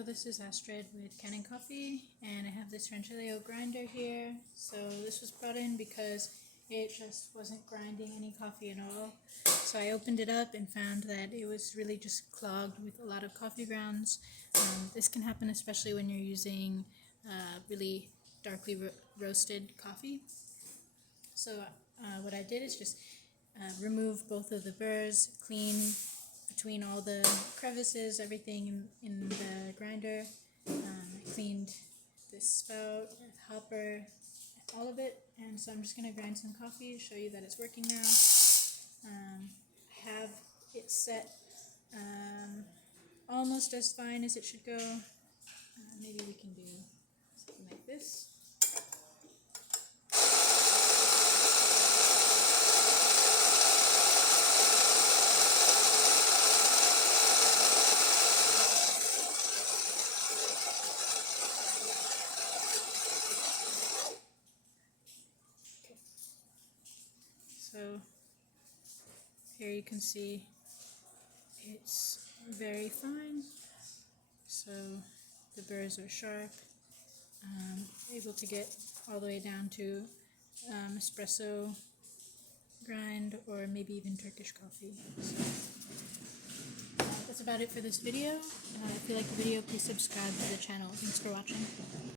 So this is Astrid with Kanen Coffee, and I have this Rancilio grinder here. So this was brought in because it just wasn't grinding any coffee at all. So I opened it up and found that it was really just clogged with a lot of coffee grounds. This can happen especially when you're using really darkly roasted coffee. So what I did is just remove both of the burrs, clean between all the crevices, everything in the grinder. I cleaned this spout, hopper, all of it, and so I'm just going to grind some coffee to show you that it's working now. I have it set almost as fine as it should go. Maybe we can do something like this. So here you can see it's very fine. So the burrs are sharp, able to get all the way down to espresso grind or maybe even Turkish coffee. So that's about it for this video. If you like the video, please subscribe to the channel. Thanks for watching.